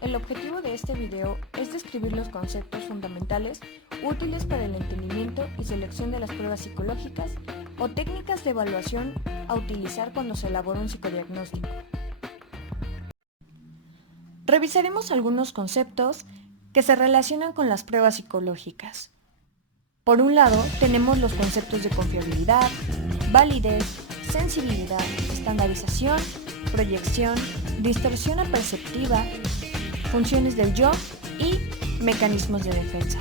El objetivo de este video es describir los conceptos fundamentales útiles para el entendimiento y selección de las pruebas psicológicas o técnicas de evaluación a utilizar cuando se elabora un psicodiagnóstico. Revisaremos algunos conceptos que se relacionan con las pruebas psicológicas. Por un lado, tenemos los conceptos de confiabilidad, validez, sensibilidad, estandarización, proyección, distorsión aperceptiva, funciones del yo y mecanismos de defensa.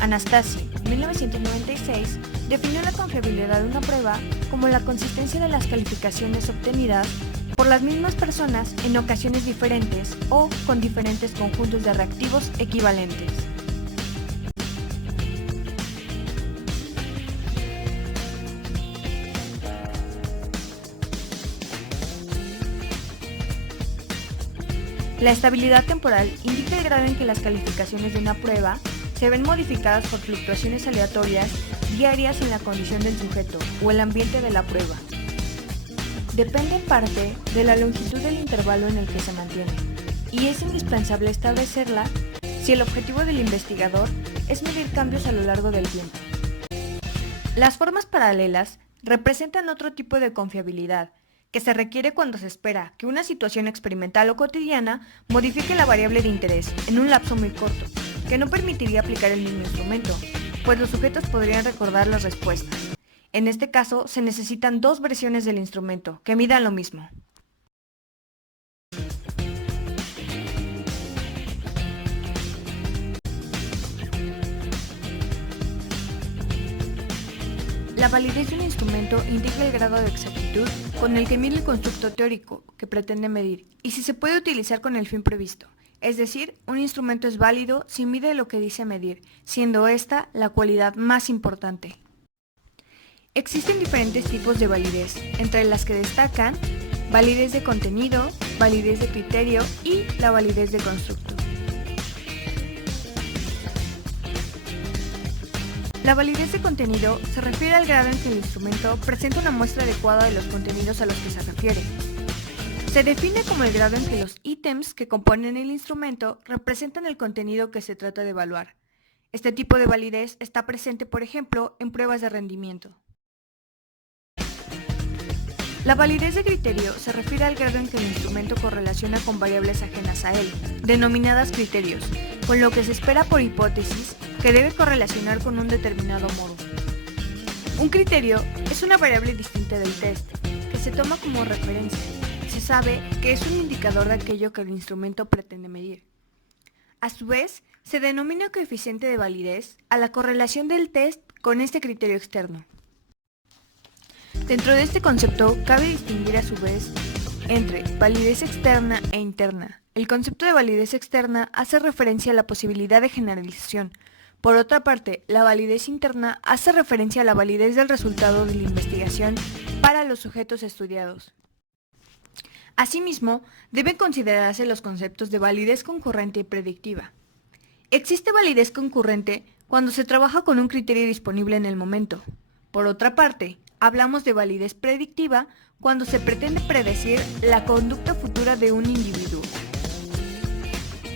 Anastasi, 1996, definió la confiabilidad de una prueba como la consistencia de las calificaciones obtenidas por las mismas personas en ocasiones diferentes o con diferentes conjuntos de reactivos equivalentes. La estabilidad temporal indica el grado en que las calificaciones de una prueba se ven modificadas por fluctuaciones aleatorias diarias en la condición del sujeto o el ambiente de la prueba. Depende en parte de la longitud del intervalo en el que se mantiene, y es indispensable establecerla si el objetivo del investigador es medir cambios a lo largo del tiempo. Las formas paralelas representan otro tipo de confiabilidad, que se requiere cuando se espera que una situación experimental o cotidiana modifique la variable de interés en un lapso muy corto, que no permitiría aplicar el mismo instrumento, pues los sujetos podrían recordar las respuestas. En este caso, se necesitan dos versiones del instrumento, que midan lo mismo. La validez de un instrumento indica el grado de exactitud con el que mide el constructo teórico que pretende medir y si se puede utilizar con el fin previsto. Es decir, un instrumento es válido si mide lo que dice medir, siendo esta la cualidad más importante. Existen diferentes tipos de validez, entre las que destacan validez de contenido, validez de criterio y la validez de constructo. La validez de contenido se refiere al grado en que el instrumento presenta una muestra adecuada de los contenidos a los que se refiere. Se define como el grado en que los ítems que componen el instrumento representan el contenido que se trata de evaluar. Este tipo de validez está presente, por ejemplo, en pruebas de rendimiento. La validez de criterio se refiere al grado en que el instrumento correlaciona con variables ajenas a él, denominadas criterios, con lo que se espera por hipótesis que debe correlacionar con un determinado modo. Un criterio es una variable distinta del test, que se toma como referencia. Se sabe que es un indicador de aquello que el instrumento pretende medir. A su vez, se denomina coeficiente de validez a la correlación del test con este criterio externo. Dentro de este concepto, cabe distinguir a su vez entre validez externa e interna. El concepto de validez externa hace referencia a la posibilidad de generalización. Por otra parte, la validez interna hace referencia a la validez del resultado de la investigación para los sujetos estudiados. Asimismo, deben considerarse los conceptos de validez concurrente y predictiva. Existe validez concurrente cuando se trabaja con un criterio disponible en el momento. Por otra parte, hablamos de validez predictiva cuando se pretende predecir la conducta futura de un individuo.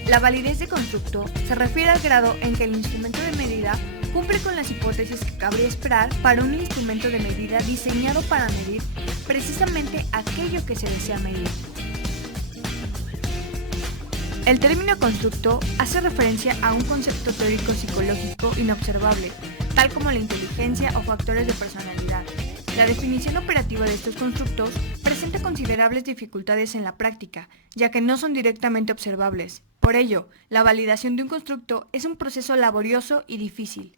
La validez de constructo se refiere al grado en que el instrumento de medida cumple con las hipótesis que cabría esperar para un instrumento de medida diseñado para medir precisamente aquello que se desea medir. El término constructo hace referencia a un concepto teórico psicológico inobservable, tal como la inteligencia o factores de personalidad. La definición operativa de estos constructos presenta considerables dificultades en la práctica, ya que no son directamente observables. Por ello, la validación de un constructo es un proceso laborioso y difícil.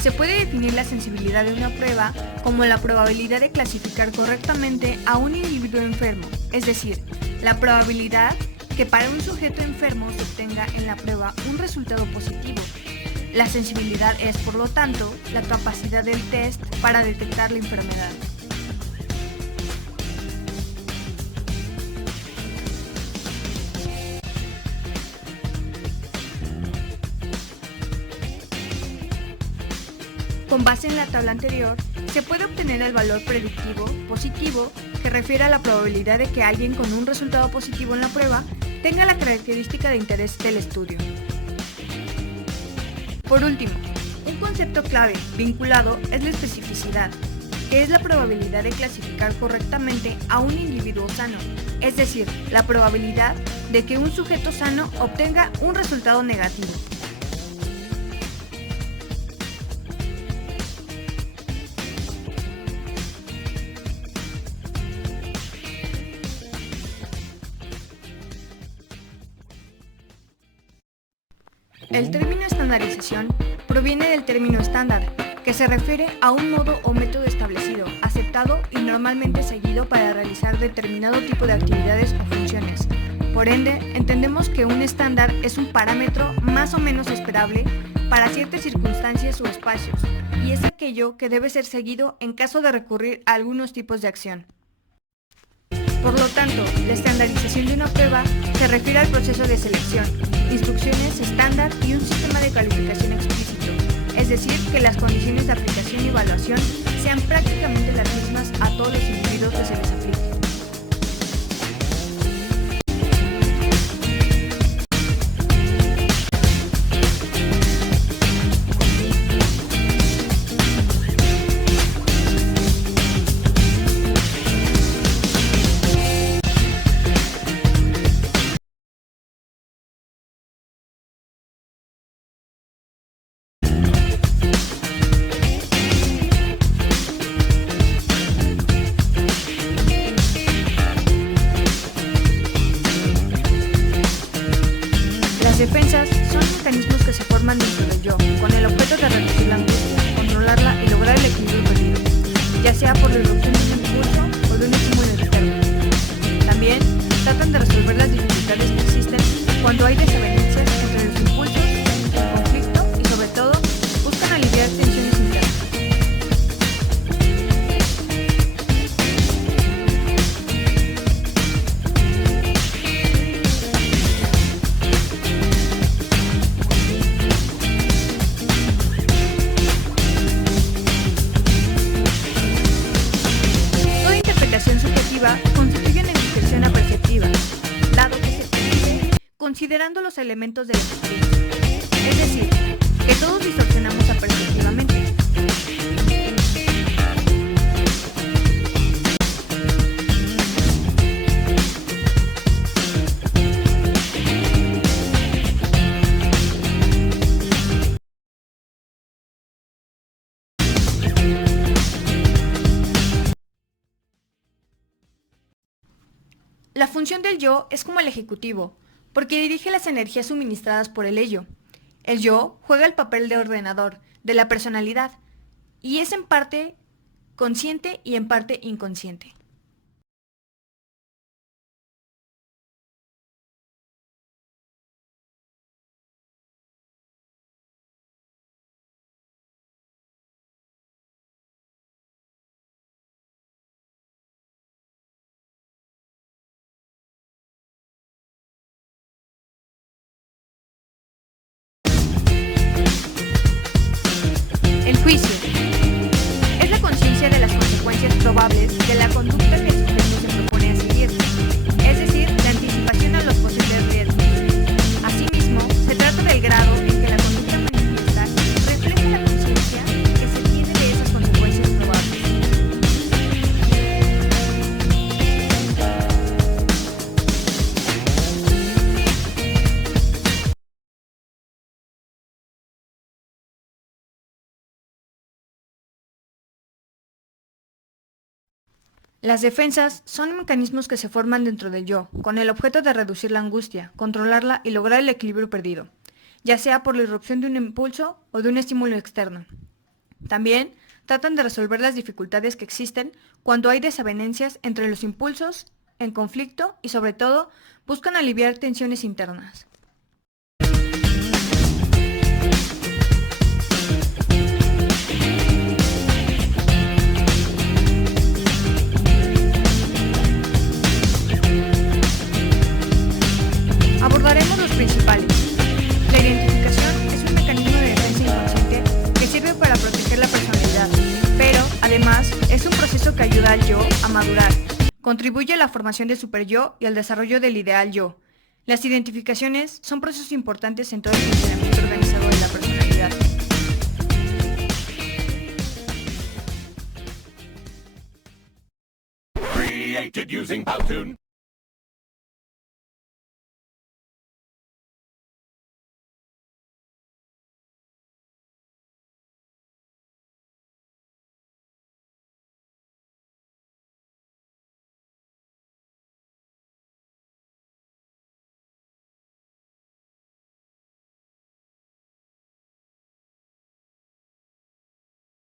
Se puede definir la sensibilidad de una prueba como la probabilidad de clasificar correctamente a un individuo enfermo, es decir, la probabilidad que para un sujeto enfermo se obtenga en la prueba un resultado positivo. La sensibilidad es, por lo tanto, la capacidad del test para detectar la enfermedad. Con base en la tabla anterior, se puede obtener el valor predictivo positivo, que refiere a la probabilidad de que alguien con un resultado positivo en la prueba tenga la característica de interés del estudio. Por último, un concepto clave vinculado es la especificidad, que es la probabilidad de clasificar correctamente a un individuo sano, es decir, la probabilidad de que un sujeto sano obtenga un resultado negativo. El término estandarización proviene del término estándar, que se refiere a un modo o método establecido, aceptado y normalmente seguido para realizar determinado tipo de actividades o funciones. Por ende, entendemos que un estándar es un parámetro más o menos esperable para ciertas circunstancias o espacios, y es aquello que debe ser seguido en caso de recurrir a algunos tipos de acción. Por lo tanto, la estandarización de una prueba se refiere al proceso de selección, instrucciones estándar y un sistema de calificación explícito, es decir, que las condiciones de aplicación y evaluación sean prácticamente las mismas a todos los individuos que se les aplique. Las defensas son mecanismos que se forman dentro del yo, con el objeto de reducir la angustia, controlarla y lograr el equilibrio perdido, ya sea por la irrupción de un impulso o de un estímulo externo. También tratan de resolver las dificultades que existen cuando hay desavenencias entre los impulsos, el conflicto y, sobre todo, buscan aliviar tensiones internas. Constituye una descripción aperceptiva, dado que se percibe considerando los elementos de la experiencia, es decir, que todos distorsionamos aperceptivamente. La función del yo es como el ejecutivo, porque dirige las energías suministradas por el ello. El yo juega el papel de ordenador de la personalidad y es en parte consciente y en parte inconsciente. El juicio es la conciencia de las consecuencias probables de la conducta que el sujeto se propone a seguir, es decir, la anticipación a los posibles riesgos. Asimismo, se trata del grado en que la conducta manifiesta refleja la conciencia que se tiene de esas consecuencias probables. Las defensas son mecanismos que se forman dentro del yo, con el objeto de reducir la angustia, controlarla y lograr el equilibrio perdido, ya sea por la irrupción de un impulso o de un estímulo externo. También tratan de resolver las dificultades que existen cuando hay desavenencias entre los impulsos en conflicto y sobre todo buscan aliviar tensiones internas. Abordaremos los principales. La identificación es un mecanismo de defensa inconsciente que sirve para proteger la personalidad, pero además es un proceso que ayuda al yo a madurar, contribuye a la formación del superyo y al desarrollo del ideal yo. Las identificaciones son procesos importantes en todo el funcionamiento organizado de la personalidad. Created using Powtoon.